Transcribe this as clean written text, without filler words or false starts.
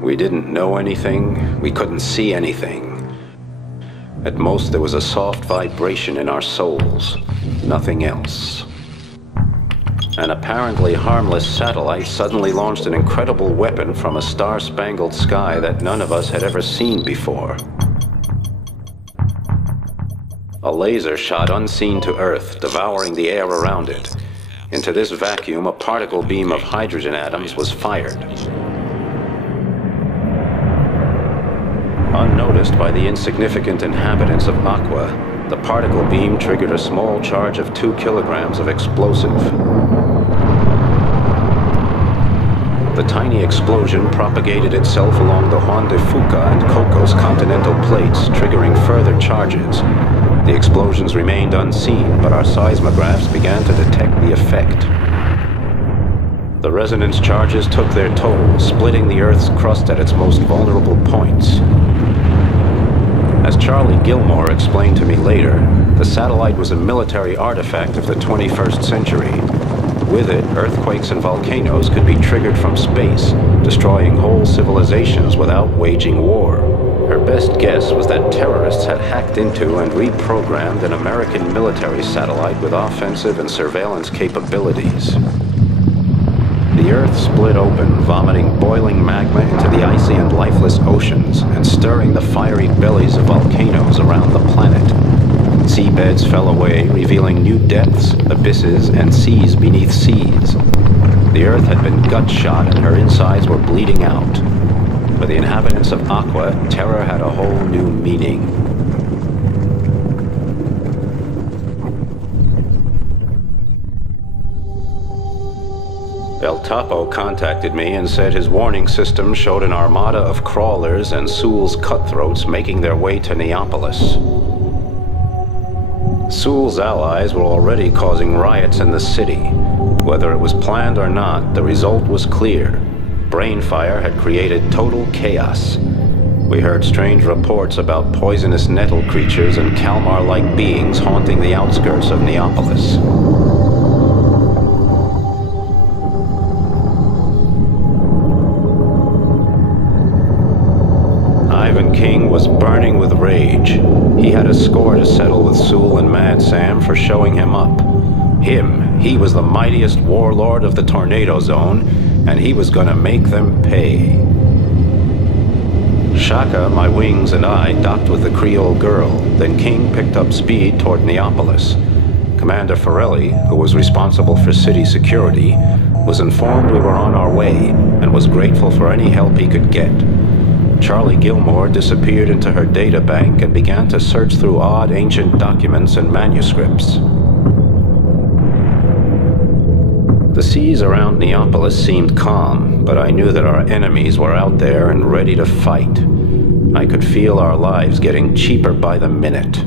We didn't know anything, we couldn't see anything. At most, there was a soft vibration in our souls, nothing else. An apparently harmless satellite suddenly launched an incredible weapon from a star-spangled sky that none of us had ever seen before. A laser shot unseen to Earth, devouring the air around it. Into this vacuum, a particle beam of hydrogen atoms was fired. Unnoticed by the insignificant inhabitants of Aqua, the particle beam triggered a small charge of 2 kilograms of explosive. The tiny explosion propagated itself along the Juan de Fuca and Cocos continental plates, triggering further charges. The explosions remained unseen, but our seismographs began to detect the effect. The resonance charges took their toll, splitting the Earth's crust at its most vulnerable points. As Charlie Gilmore explained to me later, the satellite was a military artifact of the 21st century. With it, earthquakes and volcanoes could be triggered from space, destroying whole civilizations without waging war. Her best guess was that terrorists had hacked into and reprogrammed an American military satellite with offensive and surveillance capabilities. The Earth split open, vomiting boiling magma into the icy and lifeless oceans, and stirring the fiery bellies of volcanoes around the planet. Seabeds fell away, revealing new depths, abysses, and seas beneath seas. The Earth had been gut-shot and her insides were bleeding out. For the inhabitants of Aqua, terror had a whole new meaning. El Topo contacted me and said his warning system showed an armada of crawlers and Sewell's cutthroats making their way to Neapolis. Sewell's allies were already causing riots in the city. Whether it was planned or not, the result was clear. Brainfire had created total chaos. We heard strange reports about poisonous nettle creatures and calmar-like beings haunting the outskirts of Neapolis. Ivan King was burning with rage. He had a score to settle with Sewell and Mad Sam for showing him up. He was the mightiest warlord of the Tornado Zone, and he was gonna make them pay. Shaka, my wings, and I docked with the Creole girl, then King picked up speed toward Neapolis. Commander Forelli, who was responsible for city security, was informed we were on our way, and was grateful for any help he could get. Charlie Gilmore disappeared into her data bank and began to search through odd ancient documents and manuscripts. The seas around Neapolis seemed calm, but I knew that our enemies were out there and ready to fight. I could feel our lives getting cheaper by the minute.